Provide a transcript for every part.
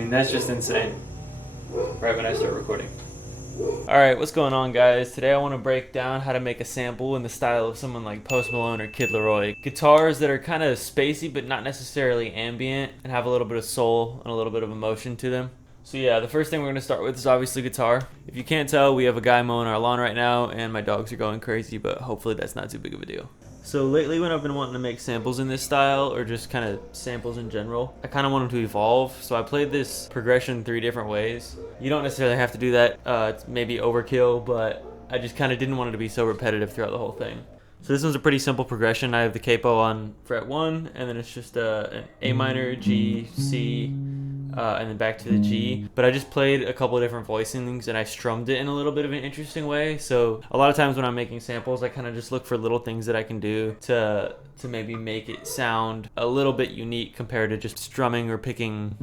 mean, that's just insane. Right when I start recording. Alright, what's going on, guys? Today I want to break down how to make a sample in the style of someone like Post Malone or Kid Laroi. Guitars that are kind of spacey but not necessarily ambient and have a little bit of soul and a little bit of emotion to them. So yeah, the first thing we're going to start with is obviously guitar. If you can't tell, we have a guy mowing our lawn right now and my dogs are going crazy, but hopefully that's not too big of a deal. So lately when I've been wanting to make samples in this style, or just kind of samples in general, I kind of want them to evolve. So I played this progression 3 different ways. You don't necessarily have to do that. It's maybe overkill, but I just kind of didn't want it to be so repetitive throughout the whole thing. So this one's a pretty simple progression. I have the capo on fret 1, and then it's just an A minor, G, C, and then back to the G. But I just played a couple of different voicings and I strummed it in a little bit of an interesting way. So a lot of times when I'm making samples, I kind of just look for little things that I can do to maybe make it sound a little bit unique compared to just strumming or picking.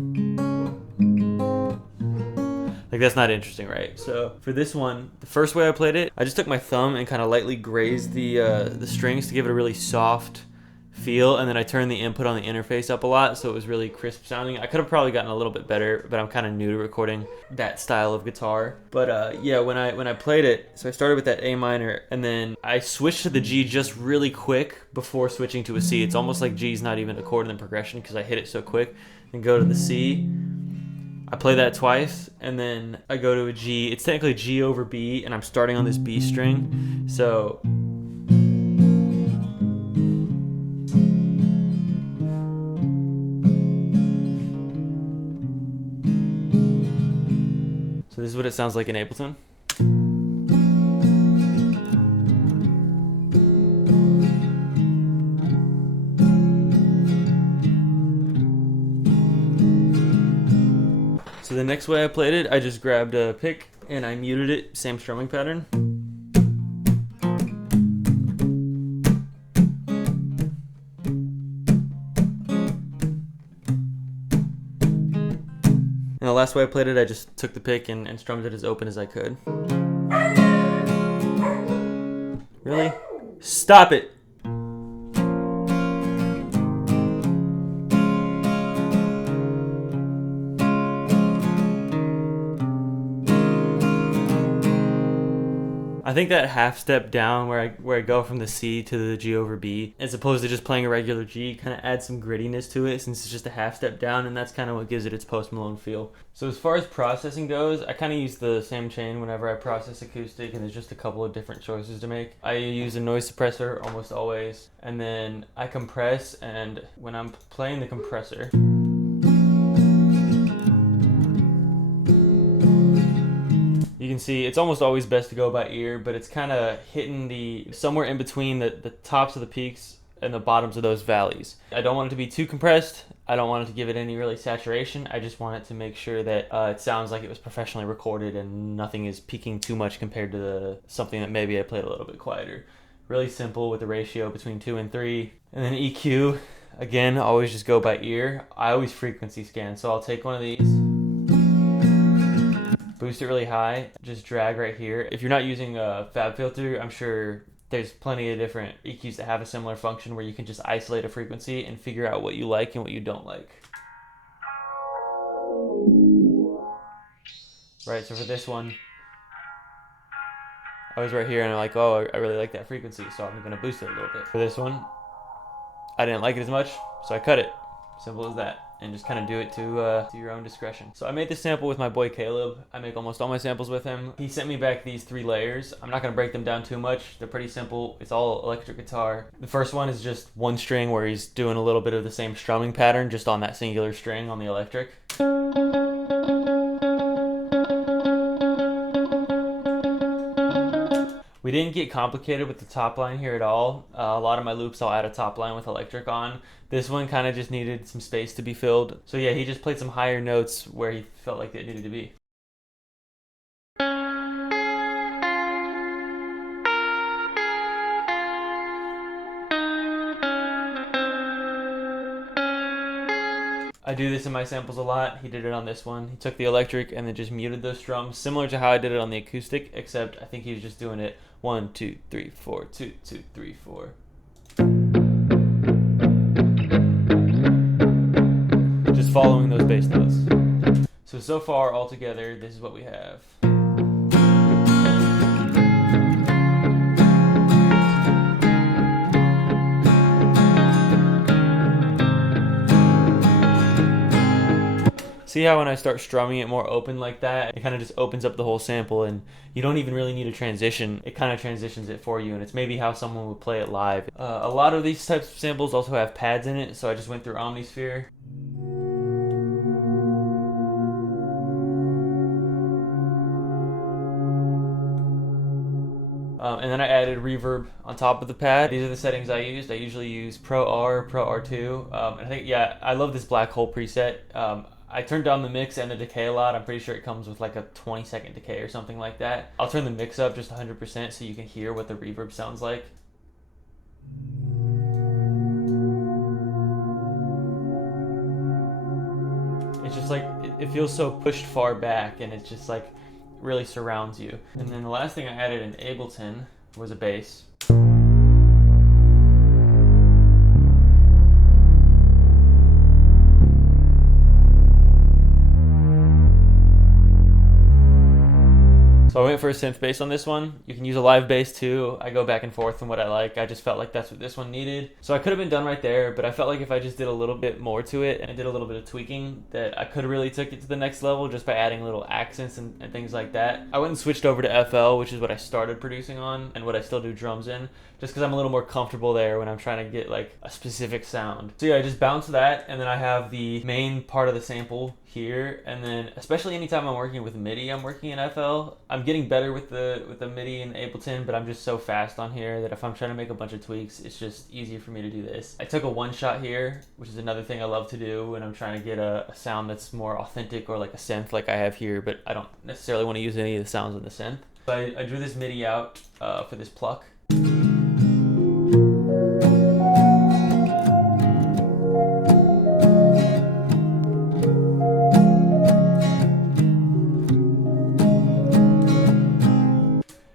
Like, that's not interesting, right? So for this one, the first way I played it, I just took my thumb and kind of lightly grazed the strings to give it a really soft feel, and then I turned the input on the interface up a lot so it was really crisp sounding. I could have probably gotten a little bit better, but I'm kind of new to recording that style of guitar. But yeah, when I played it, so I started with that A minor and then I switched to the G just really quick before switching to a C. It's almost like G's not even a chord in the progression because I hit it so quick. And go to the C. I play that twice, and then I go to a G. It's technically G over B, and I'm starting on this B string. So this is what it sounds like in Ableton. So the next way I played it, I just grabbed a pick and I muted it, same strumming pattern. And the last way I played it, I just took the pick and strummed it as open as I could. Really? Stop it! I think that half step down where I go from the C to the G over B, as opposed to just playing a regular G, kind of adds some grittiness to it since it's just a half step down, and that's kind of what gives it its Post Malone feel. So as far as processing goes, I kind of use the same chain whenever I process acoustic, and there's just a couple of different choices to make. I use a noise suppressor almost always, and then I compress, and when I'm playing the compressor, you can see it's almost always best to go by ear, but it's kind of hitting the somewhere in between the tops of the peaks and the bottoms of those valleys. I don't want it to be too compressed. I don't want it to give it any really saturation. I just want it to make sure that it sounds like it was professionally recorded and nothing is peaking too much compared to something that maybe I played a little bit quieter. Really simple with the ratio between 2 and 3. And then EQ, again, always just go by ear. I always frequency scan, so I'll take one of these, boost it really high, just drag right here. If you're not using a FabFilter, I'm sure there's plenty of different EQs that have a similar function where you can just isolate a frequency and figure out what you like and what you don't like. Right, so for this one, I was right here and I'm like, oh, I really like that frequency, so I'm gonna boost it a little bit. For this one, I didn't like it as much, so I cut it. Simple as that. And just kind of do it to your own discretion. So I made this sample with my boy Caleb. I make almost all my samples with him. He sent me back these 3 layers. I'm not going to break them down too much. They're pretty simple. It's all electric guitar. The first one is just one string where he's doing a little bit of the same strumming pattern just on that singular string on the electric. We didn't get complicated with the top line here at all. A lot of my loops I'll add a top line with electric on. This one kind of just needed some space to be filled. So yeah, he just played some higher notes where he felt like it needed to be. I do this in my samples a lot. He did it on this one. He took the electric and then just muted those strums, similar to how I did it on the acoustic, except I think he was just doing it 1, 2, 3, 4, 2, 2, 3, 4. Just following those bass notes. So far altogether, this is what we have. See how when I start strumming it more open like that, it kind of just opens up the whole sample, and you don't even really need a transition. It kind of transitions it for you, and it's maybe how someone would play it live. A lot of these types of samples also have pads in it, so I just went through Omnisphere. And then I added reverb on top of the pad. These are the settings I used. I usually use Pro R, Pro R2. And I think, yeah, I love this black hole preset. I turned down the mix and the decay a lot. I'm pretty sure it comes with like a 20-second decay or something like that. I'll turn the mix up just 100% so you can hear what the reverb sounds like. It's just like, it feels so pushed far back, and it's just like really surrounds you. And then the last thing I added in Ableton was a bass. So I went for a synth bass on this one. You can use a live bass too. I go back and forth from what I like. I just felt like that's what this one needed. So I could have been done right there, but I felt like if I just did a little bit more to it and I did a little bit of tweaking, that I could have really took it to the next level just by adding little accents and things like that. I went and switched over to FL, which is what I started producing on and what I still do drums in, just because I'm a little more comfortable there when I'm trying to get like a specific sound. So yeah, I just bounce that, and then I have the main part of the sample here, and then especially anytime I'm working with MIDI, I'm working in FL. I'm getting better with the MIDI in Ableton, but I'm just so fast on here that if I'm trying to make a bunch of tweaks, it's just easier for me to do this. I took a one shot here, which is another thing I love to do when I'm trying to get a sound that's more authentic, or like a synth like I have here, but I don't necessarily want to use any of the sounds in the synth. So I drew this MIDI out for this pluck.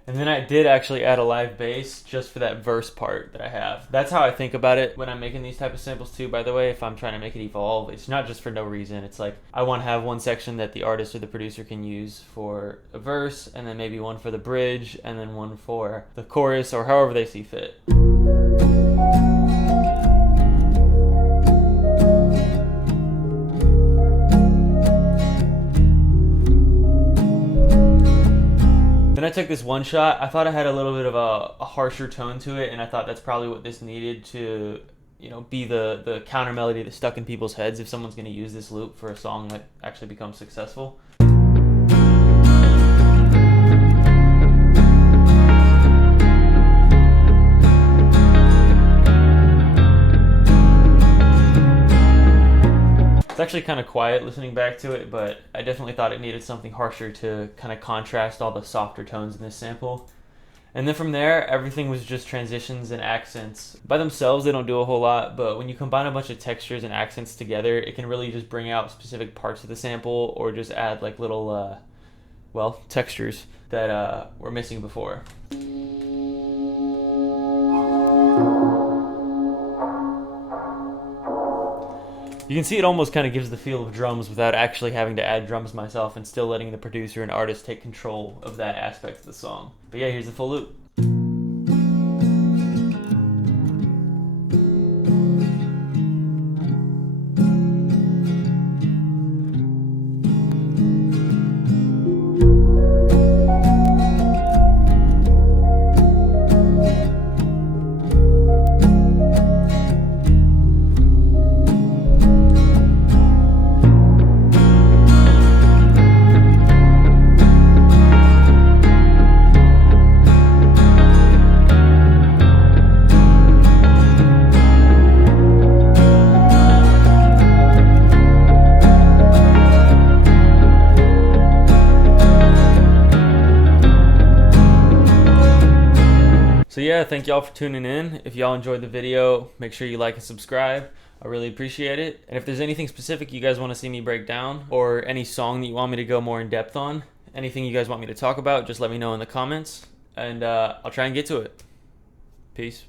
And then I did actually add a live bass just for that verse part that I have. That's how I think about it when I'm making these type of samples too, by the way. If I'm trying to make it evolve, it's not just for no reason. It's like I want to have one section that the artist or the producer can use for a verse, and then maybe one for the bridge, and then one for the chorus, or however they see fit. Then I took this one shot. I thought I had a little bit of a harsher tone to it, and I thought that's probably what this needed to, you know, be the counter melody that's stuck in people's heads if someone's going to use this loop for a song that actually becomes successful. It's actually kind of quiet listening back to it, but I definitely thought it needed something harsher to kind of contrast all the softer tones in this sample. And then from there, everything was just transitions and accents. By themselves, they don't do a whole lot, but when you combine a bunch of textures and accents together, it can really just bring out specific parts of the sample, or just add like little, well, textures that were missing before. You can see it almost kind of gives the feel of drums without actually having to add drums myself, and still letting the producer and artist take control of that aspect of the song. But yeah, here's the full loop. So yeah, thank y'all for tuning in. If y'all enjoyed the video, make sure you like and subscribe. I really appreciate it. And if there's anything specific you guys want to see me break down, or any song that you want me to go more in depth on, anything you guys want me to talk about, just let me know in the comments, and I'll try and get to it. Peace.